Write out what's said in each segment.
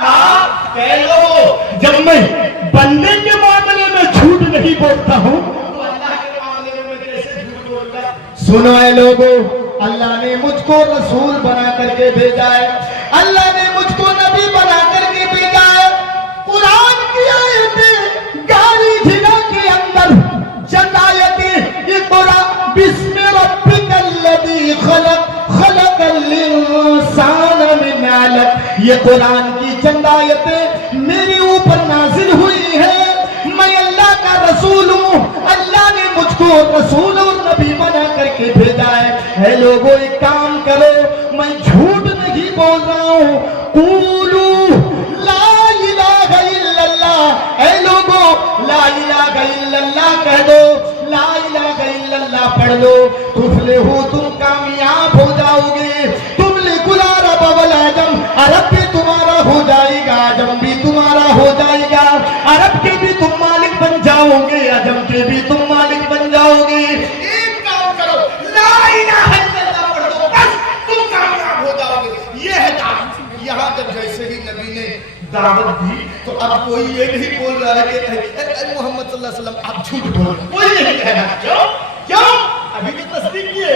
کہہ لو جب میں بندے کے معاملے میں جھوٹ نہیں بولتا ہوں تو اللہ کے معاملے میں کیسے جھوٹ بولتا؟ سنو اے لوگو، اللہ نے مجھ کو رسول بنا کر کے بھیجا ہے، اللہ نے مجھ کو نبی بنا کر کے بھیجا ہے۔ قرآن کی آیتیں گالی جھنا کے اندر چند آیتیں، اقرا بسم ربک الذی خلق خلق الانسان من علق، یہ قرآن کی چند آیتیں میرے اوپر نازل ہوئی ہے۔ میں اللہ کا رسول ہوں، اللہ نے مجھ کو رسول اور نبی بنا کر کے بھیجا ہے۔ اے لوگوں ایک کام کرو، میں جھوٹ نہیں بول رہا ہوں، قولوا لا الہ الا اللہ، اے لوگوں لا الہ الا اللہ کہہ دو، لا الہ الا اللہ پڑھ لو، تفلحوا تم کامیاب ہو جاؤ گے۔ تملک العرب والعجم، عرب بھی تمہارا ہو جائے گا، عجم بھی تمہارا ہو جائے گا، عرب کے بھی تم مالک بن جاؤ گے، عجم کے بھی تم مالک بن جاؤ گے۔ ایک کام کرو، لا الہ الا اللہ پڑھ دو، بس تم کامیاب ہو جاؤ گے۔ یہ ہے دعوت۔ یہاں جب جیسے ہی نبی نے دعوت دی تو اب کوئی یہ نہیں بول رہا ہے کہ اے محمد صلی اللہ علیہ وسلم آپ جھوٹ بول رہے ہیں، کوئی نہیں کہہ رہا۔ کیوں؟ ابھی بھی تصدیق کیے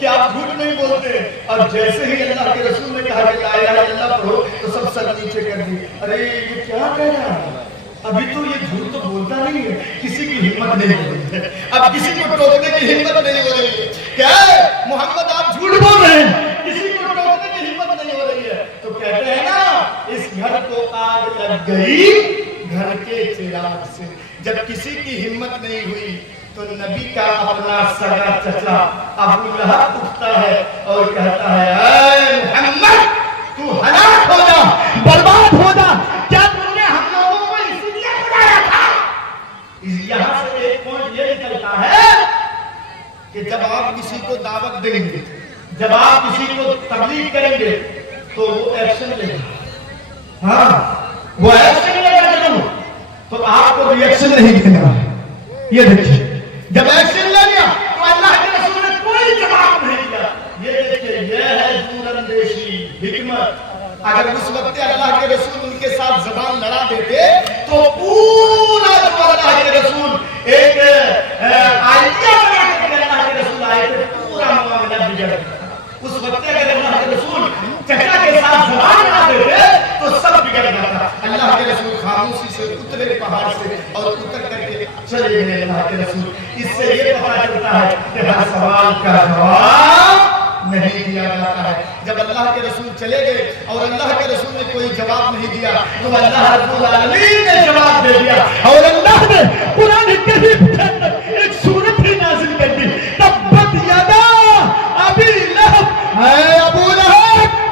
کہ آپ جھوٹ نہیں بولتے، اور جیسے ہی اللہ کے رسول نے کہا کہ لا الہ الا اللہ پڑھو تو سب سر نیچے کر دی۔ ارے یہ کیا کہہ رہا ہے؟ ابھی تو یہ جھوٹ تو بولتا نہیں ہے، کسی کی ہمت نہیں ہو رہی ہے، اب کسی کو ٹوکنے کی ہمت نہیں ہو رہی ہے۔ کیا ہے محمد آپ جھوٹ بول رہے ہیں، کسی کو ٹوکنے کی ہمت نہیں ہو رہی ہے۔ تو کہتے ہیں نا اس گھر کو آگ لگ گئی گھر کے چراغ سے۔ جب کسی کی ہمت نہیں ہوئی تو نبی کا اپنا سگا چچا ابو لہب اٹھتا ہے اور کہتا ہے اے محمد تو ہلاک ہو جا، برباد ہو جا، کیا تم نے ہم لوگوں کو اسی لیے بلایا تھا؟ یہاں سے ایک پوائنٹ یہ نکلتا ہے کہ جب آپ کسی کو دعوت دیں گے، جب آپ کسی کو تبلیغ کریں گے تو وہ ایکشن لے گا۔ ہاں وہ ایکشن لے گا ضرور، تو آپ کو ریئیکشن نہیں دینا۔ یہ دیکھیے جب ایکشن لے لیا تو اللہ کے رسول نے کوئی جواب نہیں دیا۔ یہ دیکھیے یہ ہے دور اندیشی، حکمت۔ اگر اس وقت اللہ کے رسول ان کے ساتھ زبان لڑا دیتے تو پورا جو اللہ کے رسول ایک آئیڈیا بنا کے اللہ کے رسول آئے تھے، پورا معاملہ بگڑ گیا۔ اس وقت اگر اللہ کے رسول چچا کے ساتھ زبان لڑا دیتے تو سب بگڑ جاتا۔ اللہ کے رسول خاموشی سے اترے پہاڑ سے اور اتر کر کے چلے گئے اللہ کے رسول۔ اس سے یہ پتہ چلتا ہے کہ ہر سوال کا جواب نہیں دیا جاتا ہے۔ جب اللہ کے رسول چلے گئے اور اللہ کے رسول نے کوئی جواب نہیں دیا تو اللہ رب العالمین نے جواب دے دیا، اور اللہ نے قرآن کریم کے اندر ایک سورت ہی نازل کر دی، تبت یدا ابی لہب، اے ابو لہب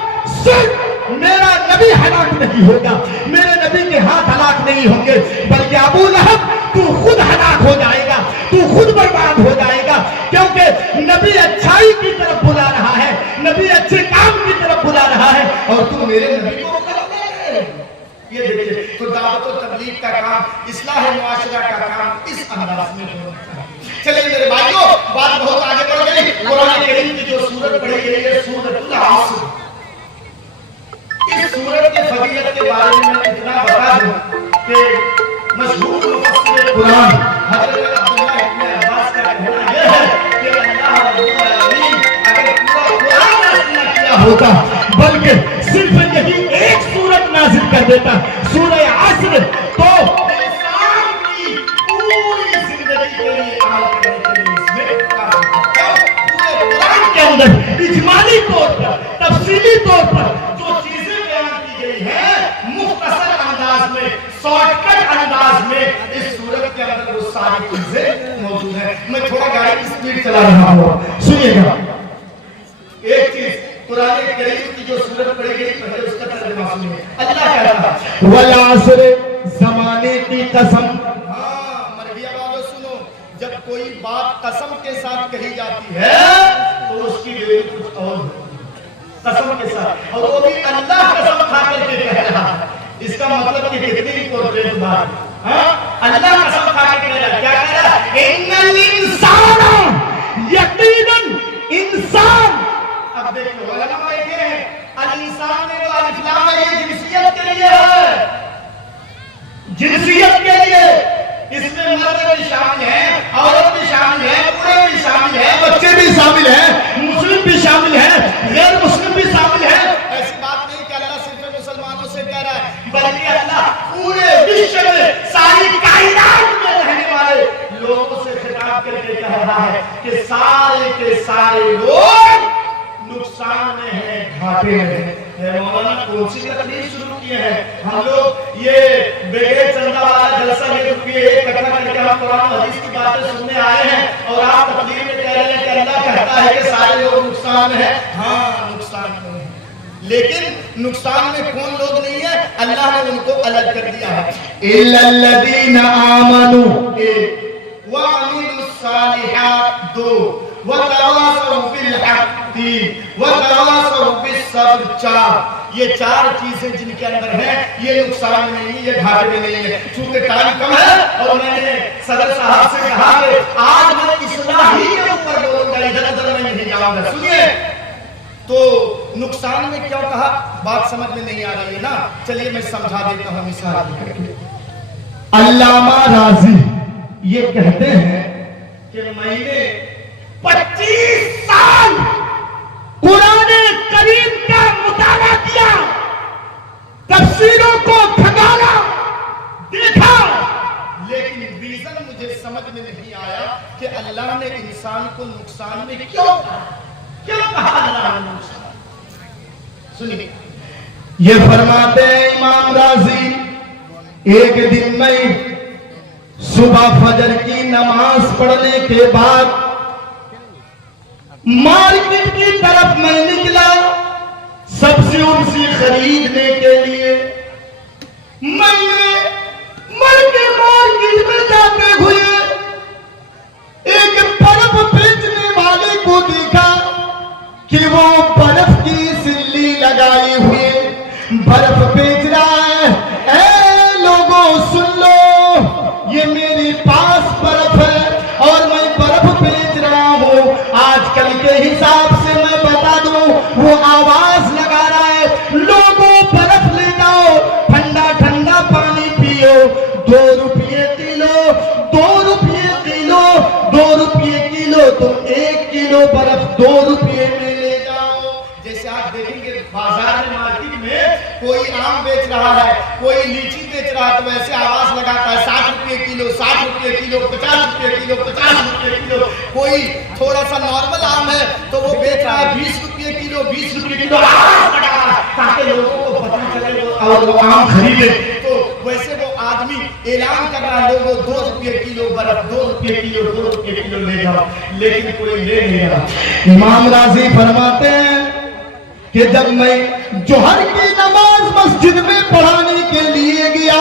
سن، میرا نبی ہلاک نہیں ہوگا، میرے نبی کے ہاتھ ہلاک نہیں ہوں گے، بلکہ ابو لہب تو خود ہلاک ہو جائے گا، تو خود برباد ہو جائے گا، کیونکہ نبی اچھائی کی طرف بلا رہا ہے، نبی اچھے کام کی طرف بلا رہا ہے، اور تو میرے نبی کو روکا ہے۔ یہ دیکھیں تو دعوت و تبلیغ کا کام، اصلاح معاشرہ کا کام اس انداز میں ہوتا ہے۔ چلیں میرے بھائیوں، بات بہت آگے بڑھ گئی۔ قرآن کریم کی جو سورت پڑھی گئی ہے سورۃ العصر، اس سورت کے فضیلت کے بارے میں اتنا بتا دوں کہ مشہور مفسر قرآن حضرت عبداللہ ابن عباس کا کہنا یہ ہے کہ اللہ رب العالمین اگر پورا قرآن نازل نہ کیا ہوتا بلکہ صرف یہی ایک سورت نازل کر دیتا، سورہ عصر، تو انسان کی پوری زندگی کے لیے عمل کرنے کے لیے اس میں کام ہوتا۔ پورے قرآن کے اندر اجمالی طور پر، تفصیلی طور پر جو چیزیں بیان کی گئی ہیں مختصر انداز میں، شارٹ کٹ انداز میں اس سورت کے اندر وہ ساری چیزیں موجود ہیں۔ میں تھوڑا گاڑی کی سپیڈ چلا رہا ہوں، سنیے گا۔ ایک چیز قرآن کریم کی جو سورت پڑھی گئی پہلے اس کا ترجمہ سنیے۔ اللہ کہتا ہے والعصر، زمانے کی قسم۔ ہاں مرغیا والو سنو، جب کوئی بات قسم کے ساتھ کہی جاتی ہے تو اس کی ویلیو کچھ اور ہوتی ہے، قسم کے ساتھ، اور وہ بھی اللہ قسم کھا کر کے کہہ رہا ہے۔ اس کا مطلب کہ کتنی امپورٹنٹ بات ہے۔ ہاں اللہ قسم کھا کے کہہ رہا ہے، کیا کہہ رہا ہے؟ ان الانسان، یقیناً انسان۔ اب دیکھو علماء کہتے ہیں الانسان میں جو الف لام ہے یہ جنسیت کے لیے ہے، جنسیت کے لیے اس میں مرد بھی شامل ہیں، عورت بھی شامل ہے، بوڑھے بھی شامل ہیں، بچے بھی شامل ہیں، مسلم بھی شامل ہیں، غیر مسلم بھی شامل ہیں۔ ایسی بات نہیں کہ اللہ صرف مسلمانوں سے کہہ رہا ہے، بلکہ اللہ پورے وشو میں ساری کائنات میں رہنے والے لوگوں سے خطاب کر کے کہہ رہا ہے کہ سارے کے سارے لوگ نقصان میں ہیں، گھاٹے میں ہیں۔ مولانا کون سی تقریر شروع کیے ہیں ہم لوگ؟ یہ بغیر چندہ والا جلسہ لے کے ایک اکٹھا کر کے ہم قرآن و حدیث کی باتیں سننے آئے ہیں، اور آپ تقریر میں کہہ رہے ہیں کہ اللہ کہتا ہے کہ سارے لوگ نقصان میں ہیں۔ ہاں نقصان میں ہیں، لیکن نقصان میں کون لوگ نہیں ہے؟ اللہ نے ان کو الگ کر دیا ہے۔ اِلَّا الَّذِينَ آمَنُوا وَعَمِلُوا الصَّالِحَاتِ 2 وَتَوَاصَوْا بِالْحَقِّ 3 وَتَوَاصَوْا بِالصَّبْرِ 4۔ یہ چار چیزیں جن کے اندر ہیں یہ نقصان میں نہیں، یہ گھاٹے میں نہیں ہے۔ چونکہ ٹائم کم ہے اور میں نے صدر صاحب سے کہا کہ آج میں اصلاحی کے اوپر بولوں گا، ادھر ادھر میں نہیں جاؤں گا۔ سنیے تو نقصان میں کیا کہا، بات سمجھ میں نہیں آ رہی ہے نا؟ چلیے میں سمجھا دیتا ہوں مثال کر کے۔ علامہ راضی یہ کہتے ہیں کہ میں نے 25 سال قرآن کریم کا مطالعہ کیا، تفسیروں کو کھنگالا دیکھا، لیکن ریزن مجھے سمجھ میں نہیں آیا کہ اللہ نے انسان کو نقصان میں کیوں کہا اللہ نے نقصان۔ سنیے یہ فرماتے ہیں امام راضی، ایک دن میں صبح فجر کی نماز پڑھنے کے بعد مارکیٹ کی طرف میں نکلا سبزی وبزی خریدنے کے لیے۔ میں نے مارکیٹ میں جاتے ہوئے ایک برف بیچنے والے کو دیکھا کہ وہ برف کی سلی لگائی ہوئی برف بیچ رہا ہے۔ اے لوگوں سن لو، یہ میرے پاس برف ہے اور میں برف بیچ رہا ہوں۔ آج کل کے حساب سے میں بتا دوں، وہ آواز لگا رہا ہے، لوگوں برف لے جاؤ، ٹھنڈا ٹھنڈا پانی پیو، 2 روپے کلو، 2 روپے کلو، 2 روپے کلو، تم 1 کلو برف 2 روپے میں لے جاؤ۔ جیسے آپ دیکھیں گے بازار میں مارکیٹ میں کوئی آم بیچ رہا ہے، کوئی لیچی بیچ رہا ہے، تو ویسے آواز لگاتا ہے 60 روپے کلو، 60 روپے کلو، 50 روپے کلو، 50 روپے کلو۔ کوئی تھوڑا سا نارمل آم ہے تو وہ بیچ رہا ہے 20 روپے کلو، 20 روپے کلو، آواز لگا رہا ہے تاکہ لوگوں کو پتہ چلے اور وہ آم خریدے۔ تو ویسے وہ آدمی اعلان کر رہا ہے، لوگوں 2 روپے کلو برف، 2 روپے کلو، 2 روپے کلو لے جاؤ، لیکن کوئی لے نہیں رہا۔ امام راضی فرماتے ہیں کہ جب میں جوہر کی نماز مسجد میں پڑھانے کے لیے گیا،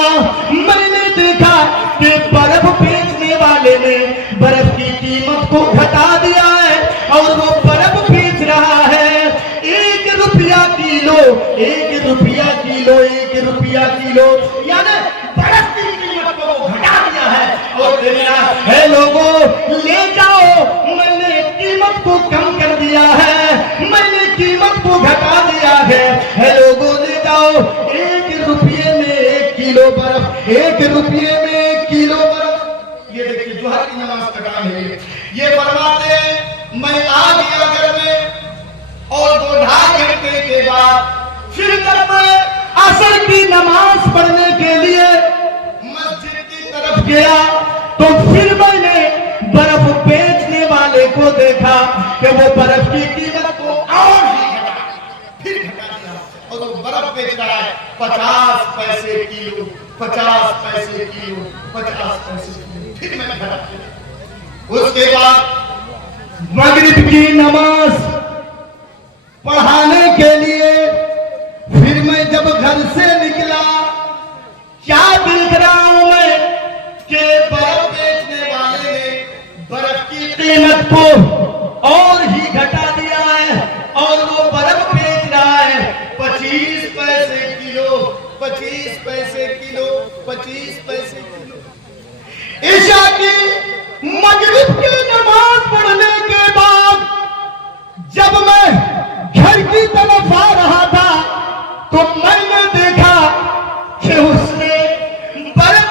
میں نے دیکھا کہ برف بیچنے والے نے برف کی قیمت کو گھٹا دیا ہے اور وہ برف بیچ رہا ہے 1 روپیہ کلو، 1 روپیہ کلو، 1 روپیہ کلو، یعنی برف کی قیمت کو گھٹا دیا ہے اور کہہ رہا ہے لوگوں لے جاؤ، میں نے قیمت کو کم کر دیا ہے، میں نے قیمت کو گھٹا دیا ہے لوگوں لے جاؤ، 1 روپیے میں 1 کلو برف، 1 روپیے میں 1 کلو برف۔ یہ دیکھیں جوہر کی نماز کا کام ہے۔ یہ فرماتے ہیں میں آ گیا گھر میں اور 2-2.5 گھنٹے کے بعد پھر جب میں عصر کی نماز پڑھنے کے لیے مسجد کی طرف گیا تو پھر میں نے برف بیچنے والے کو دیکھا کہ وہ برف کی قیمت کو اور پھر گھٹا دیا اور وہ برف بیچ رہا ہے 50 پیسے کلو، 50 پیسے کلو، 50 پیسے کلو۔ پھر میں گھر اس کے بعد مغرب کی نماز پڑھانے کے لیے پھر میں جب گھر سے نکلا، کیا دیکھ رہا ہوں میں کہ برف بیچنے والے نے برف کی قیمت کو اور ہی گھٹا دیا ہے اور وہ برف بیچ رہا ہے 25 پیسے کلو، 25 پیسے کلو، 25 پیسے کلو۔ عشاء کی مغرب کی نماز پڑھنے کے بعد جب میں گھر کی طرف آ رہا تھا تو میں نے دیکھا کہ اس نے برف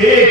1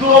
2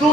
2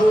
2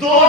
2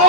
2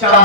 4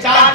4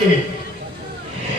1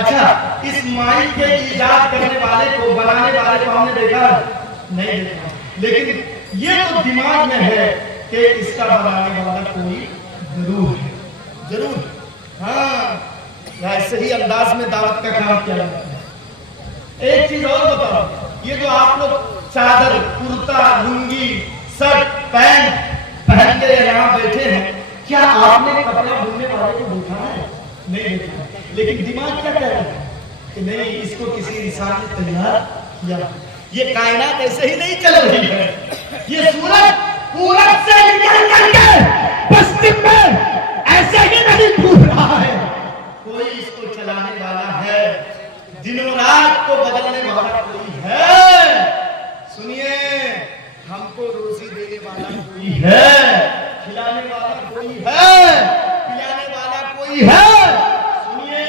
اچھا اس مائک کے ایجاد کرنے والے کو بنانے والے کو ہم نے دیکھا نہیں دیکھا، لیکن یہ تو دماغ میں ہے کہ اس کا بنانے والا کوئی ضرور ہے، ضرور ہاں ایسے ہی انداز میں دعوت کا کام کیا جاتا ہے۔ ایک چیز اور بتاؤ، یہ جو آپ لوگ چادر کرتا لنگی شرٹ پینٹ پہن کے یہاں بیٹھے ہیں، کیا آپ نے کپڑا بننے والے کو دیکھا ہے؟ نہیں دیکھا، لیکن دماغ کیا کہہ رہا ہے کہ نہیں اس کو کسی انسان نے تیار کیا۔ یہ کائنات ایسے ہی نہیں چل رہی ہے، یہ سورج پورب سے نکل کر کے پشچم میں ایسے ہی نہیں گھوم رہا ہے، کوئی اس کو چلانے والا ہے، دن و رات کو بدلنے والا کوئی ہے۔ سنیے، ہم کو روزی دینے والا کوئی ہے، کھلانے والا کوئی ہے، پلانے والا کوئی ہے۔ سنیے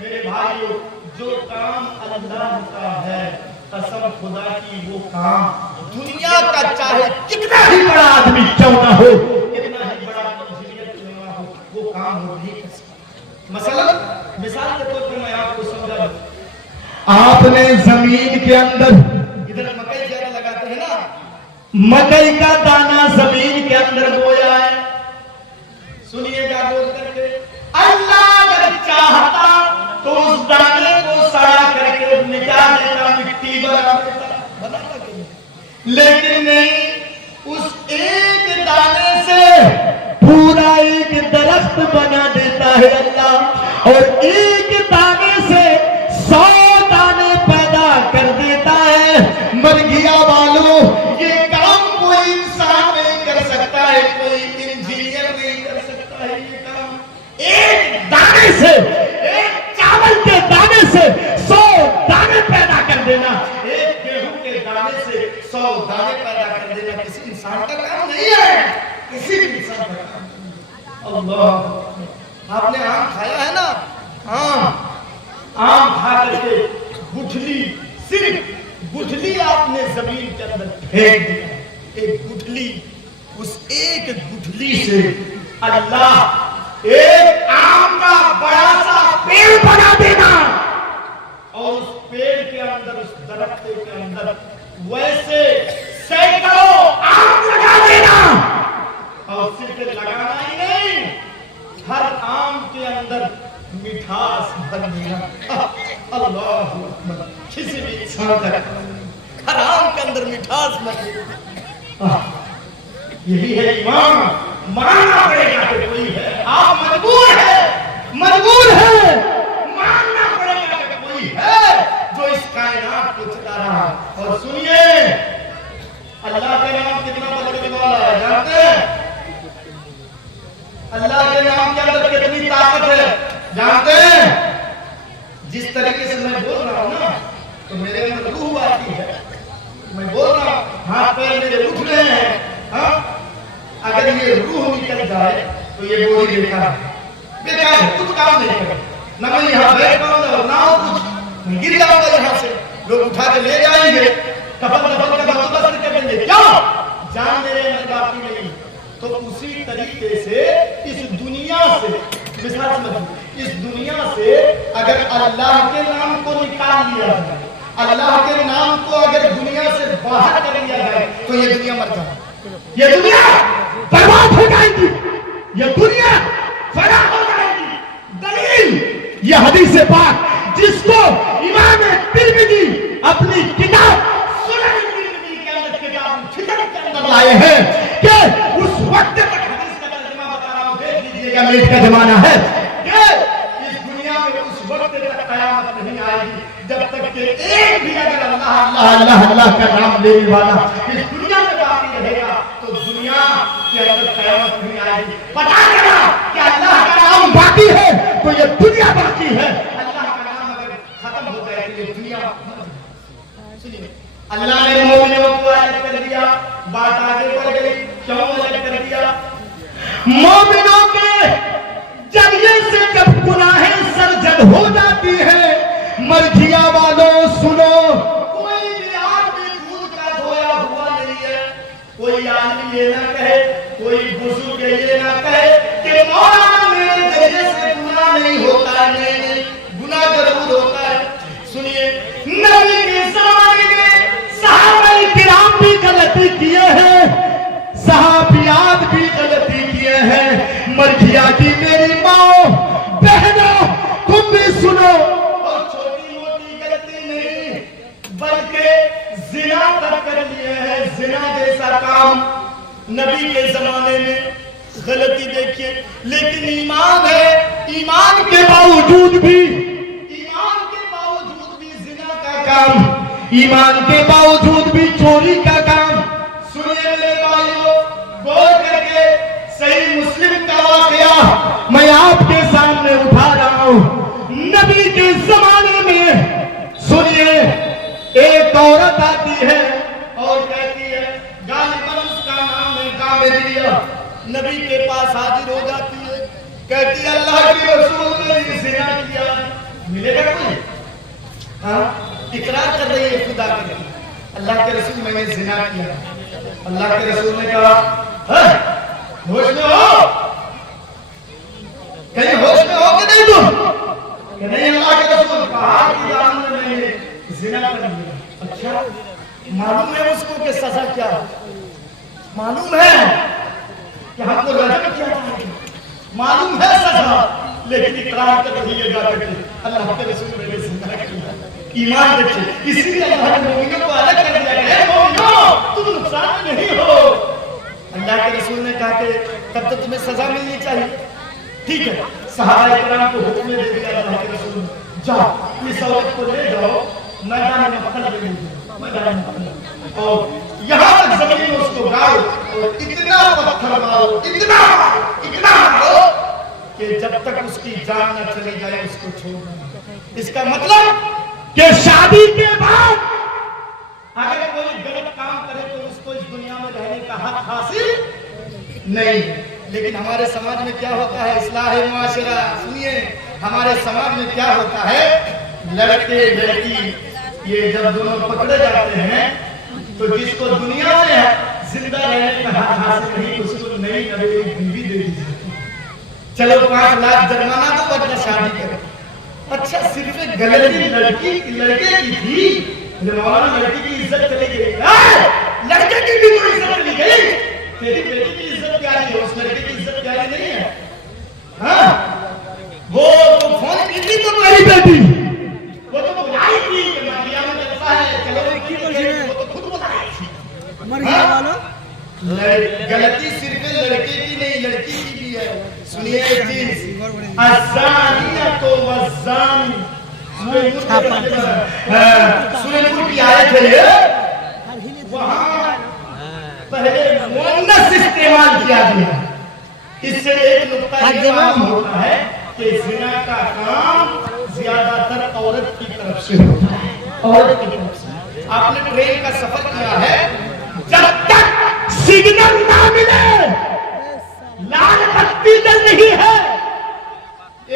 میرے بھائیو، جو کام اللہ کا ہے قسم خدا کی وہ کام دنیا کا چاہے کتنا ہی بڑا آدمی کیوں نہ ہو، کتنا ہی بڑا انجینئر کیوں نہ ہو، وہ کام ہو نہیں کر سکتا۔ مثلا مثال کے طور پر میں آپ کو سمجھا دوں، آپ نے زمین کے اندر ادھر مکئی زیادہ لگاتے ہیں نا، مکئی کا دانہ زمین کے اندر بویا ہے۔ سنیے گا غور کر کے، اللہ اگر چاہتا تو اس دانے کو سڑا کر کے نکال دیتا، مٹی بنا دیتا، لیکن نہیں، اس ایک دانے سے پورا ایک درخت بنا دیتا ہے اللہ، اور ایک دانے سے 100 دانے پیدا کر دیتا ہے۔ مرگیا والوں، یہ کام کوئی انسان نہیں کر سکتا ہے، کوئی انجینئر نہیں کر سکتا ہے، یہ کام ایک دانے سے، ایک چاول کے دانے سے 100 دانے پیدا کر دینا، ایک گیہوں کے دانے سے 100 دانے پیدا کر دینا کسی انسان کا کام نہیں ہے، کسی انسان کا کام نہیں ہے۔ اللہ، آپ نے آم کھایا ہے نا، آم کھا کر کے گٹھلی، صرف گٹھلی آپ نے زمین کے اندر پھینک دیا، ایک گٹھلی، اس ایک گٹھلی سے اللہ ایک آم کا بڑا سا پیڑ بنا دینا، اور اس پیڑ کے اندر، اس درخت کے اندر ویسے سینکڑوں آم لگا دینا، اور صرف لگانا ہی نہیں، ہر آم کے اندر مٹھاس بھر دینا۔ اللہ اکبر، کسی بھی انسان تک ہر آم کے اندر مٹھاس بھر دینا، یہی ہے ایمان۔ ماننا پڑے گا کہ کوئی ہے، آپ مجبور ہے ماننا پڑے گا کہ کوئی ہے جو اس کائنات کو چلا رہا۔ اور سنیے، اللہ کے نام کتنا بدلنے والا ہے جانتے ہیں؟ اللہ کے نام کے اندر کتنی طاقت ہے جانتے ہیں؟ جس طریقے سے میں بول رہا ہوں نا، تو میرے اندر روح آتی ہے، میں بول رہا ہوں، ہاتھ پیر میرے اٹھ رہے ہیں، ہاں، اگر یہ روح نکل جائے تو یہ بوری بیکار ہے، بیکار ہے، کچھ کام نہیں کرے، نہ میں یہاں بیٹھ پاؤں گا اور نہ ہو کچھ، میں گر جاؤں گا یہاں سے، لوگ اٹھا کے لے جائیں گے، کفن کا بندوبست کر دیں گے، کیوں؟ جان میرے اندر باقی نہیں۔ تو اسی طریقے سے اس دنیا سے، مثال سمجھیں، اس دنیا سے اگر اللہ کے نام کو نکال لیا جائے، اللہ کے نام کو اگر دنیا سے باہر کر لیا جائے تو یہ دنیا مر جائے، یہ دنیا برباد ہو جائے گی، یہ دنیا فنا ہو جائے گی۔ دلیل یہ حدیث پاک جس کو امام ترمذی اپنی کتاب سنن ترمذی کے اندر کتاب فطر کے اندر لائے ہیں کہ اس وقت تک حدیث کا ترجمہ بتا رہا ہوں، دیکھ لیجیے گا، میٹ کا زمانہ ہے کہ اس دنیا میں اس وقت تک قیامت نہیں آئے گی جب تک کہ ایک بھی اگر اللہ اللہ اللہ اللہ کا نام لینے والا اس دنیا میں باقی رہے گا تو دنیا کے اندر قیامت نہیں آئے گی۔ بتا دینا کہ اللہ کا نام باقی ہے تو یہ دنیا باقی ہے، اللہ کا نام اگر ختم ہو جائے تو یہ دنیا سنیے، اللہ نے مومنوں کو الگ کر دیا، بات آگے بڑھ گئی، کیوں الگ کر دیا؟ مومنوں کے ذریعے سے جب گناہیں سرزد ہو جاتی ہے، مرجیا والوں سنو، کوئی بھی آدمی دودھ کا دھویا ہوا نہیں ہے، کوئی آدمی یہ نہ کہے، کوئی بزرگ یہ نہ کہے کہ مولانا میرے ذریعے سے گناہ نہیں ہوتا، نہیں، گناہ ضرور ہوتا ہے. سنیے, نبی کے زمانے میں صحابہ کرام بھی غلطی کیے ہیں, صحابیات بھی غلطی کیے ہیں. مرغیا کی میری ماں بہنوں تم بھی سنو, اور چھوٹی موٹی غلطی نہیں بلکہ زنا تک کر لیے ہیں. زنا جیسا کام نبی کے زمانے میں غلطی دیکھیے, لیکن ایمان ہے, ایمان کے باوجود بھی زنا کا کام, ایمان کے باوجود بھی چوری کا کام. سنیے میرے بھائیو, غور کر کے صحیح مسلم کا واقعہ میں آپ کے سامنے اٹھا رہا ہوں. نبی کے زمانے میں سنیے, ایک عورت آتی ہے اور کہتی ہے, غالباً اس کا نام ہے کاملیہ. نبی کے پاس حاضر ہو جاتی ہے, کہتی ہے اللہ کے رسول نے زنا کیا. ملے گا کوئی؟ اقرار کر رہی ہے خدا کے, اللہ کے رسول میں نے زنا کیا. اللہ کے رسول نے کہا ہوش میں ہو, کہیں ہوش میں ہو کہ نہیں تم؟ کہ نہیں اللہ کے رسول. کہا کہ جان میں نے زنا کر لیا. اچھا, معلوم ہے اس کو کہ سزا کیا معلوم ہے کہ ہم کو رجم کیا جائے, معلوم ہے سزا, لیکن اقرار کر رہی ہے جا کر کے اللہ کے رسول میں نے زنا کیا. ایمان دیکھیے, اسی لیے اللہ کے مومنوں کو الگ کر دیا گیا ہے. مومنوں تم نقصان میں نہیں ہو. اللہ کے رسول نے کہا کہ تب تو تمہیں سزا ملنی چاہیے. ٹھیک ہے, صحابہ کرام کو حکم دے دیا اللہ کے رسول نے, جاؤ اس عورت کو لے جاؤ میدان میں پکڑ لے جاؤ, میدان میں پکڑ, اور یہاں تک زمین میں اس کو گاڑو اور اتنا پتھر مارو, اتنا مارو کہ جب تک اس کی جان نہ چلی جائے اس کو چھوڑنا. اس کا مطلب کہ شادی کے بعد اگر کوئی غلط کام کرے تو اس کو اس دنیا میں رہنے کا حق حاصل نہیں. لیکن ہمارے سماج میں کیا ہوتا ہے, اصلاح معاشرہ. سنیے, ہمارے سماج میں کیا ہوتا ہے, لڑکے لڑکی یہ جب دونوں پکڑے جاتے ہیں تو جس کو دنیا میں زندہ رہنے کا حق حاصل نہیں اس کو نئی نوی بیوی دے دی جاتی. چلو 5 لاکھ جرمانہ تو ورنہ شادی کرو. اچھا, صرف ایک غلطی لڑکے کی تھی, مولانا لڑکی کی عزت چلی گئی, لڑکے کی بھی تو عزت چلی گئی. تیری بیٹی کی عزت پیاری ہے, اس لڑکے کی عزت پیاری نہیں ہے. ہاں, وہ فون کی تھی تو میری بیٹی, وہ تو بلائی تھی کہ ماریا میں جلسہ ہے, چلو وہ تو خود بلائی تھی. غلطی صرف لڑکے کی نہیں لڑکی کی بھی ہے. سنیے ایک چیز, الزانیۃ والزانی, سورہ نور کی آیت ہے, وہاں پہلے مؤنث استعمال کیا گیا. اس سے ایک نقطہ یہ معلوم ہوتا ہے کہ زنا کا کام زیادہ تر عورت کی طرف سے ہوتا ہے, عورت کی طرف سے. آپ نے ٹرین کا سفر کیا ہے, جب تک سگنل نہ ملے, لال بتی جل رہی ہے,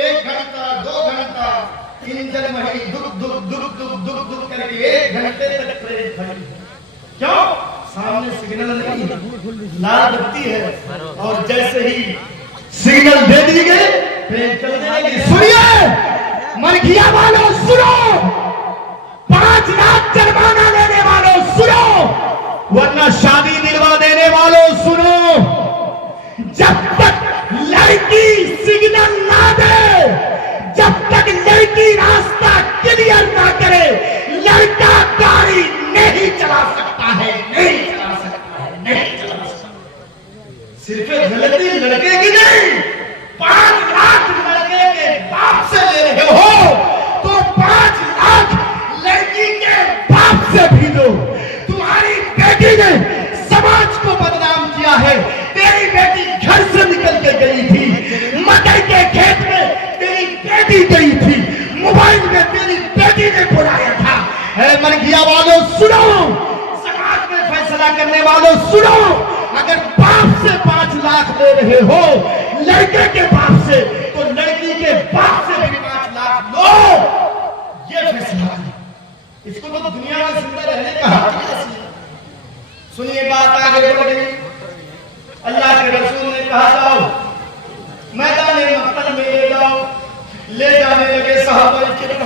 1 گھنٹہ 2 گھنٹہ انجن میں دک دک دک دک دک دک کر کے 1 گھنٹے تک ٹرین کھڑی. کیوں؟ سامنے سگنل نہیں, لال بتی ہے, اور جیسے ہی سگنل دے دی گئی ٹرین چلنے لگی. سنیے مرغیا والوں سنو, 5 لاکھ جرمانہ لینے والوں سنو, ورنہ شادی دلوا دینے والوں سنو. جب تک لڑکی سگنل نہ دے, جب تک لڑکی راستہ کلیئر نہ کرے, لڑکا گاڑی نہیں چلا سکتا ہے, نہیں چلا سکتا ہے, نہیں چلا سکتا. صرف غلطی لڑکے کی نہیں, 5 لاکھ لڑکے کے باپ سے لے رہے ہو تو 5 لاکھ لڑکی کے باپ سے بھی لو. تمہاری بیٹی نے سماج کو بدنام کیا ہے, تیری بیٹی گھر سے نکل کے گئی تھی, مکئی کے کھیت میں تیری بیٹی گئی تھی, موبائل میں تیری بیٹی نے بلایا تھا. اے مرغیا والوں سنو, سماج میں فیصلہ کرنے والوں سنو, اگر باپ سے 5 لاکھ لے رہے ہو لڑکے کے باپ سے, تو لڑکی کے باپ سے بھی 5 لاکھ لو. یہ فیصلہ ہے, اس کو تو دنیا میں زندہ رہنے کا حق حاصل ہے. سنیے بات آگے بڑھ گئی. اللہ کے رسول نے کہا جاؤ میدان مقتل میں لے جاؤ. لے جانے لگے صحابہ کرام,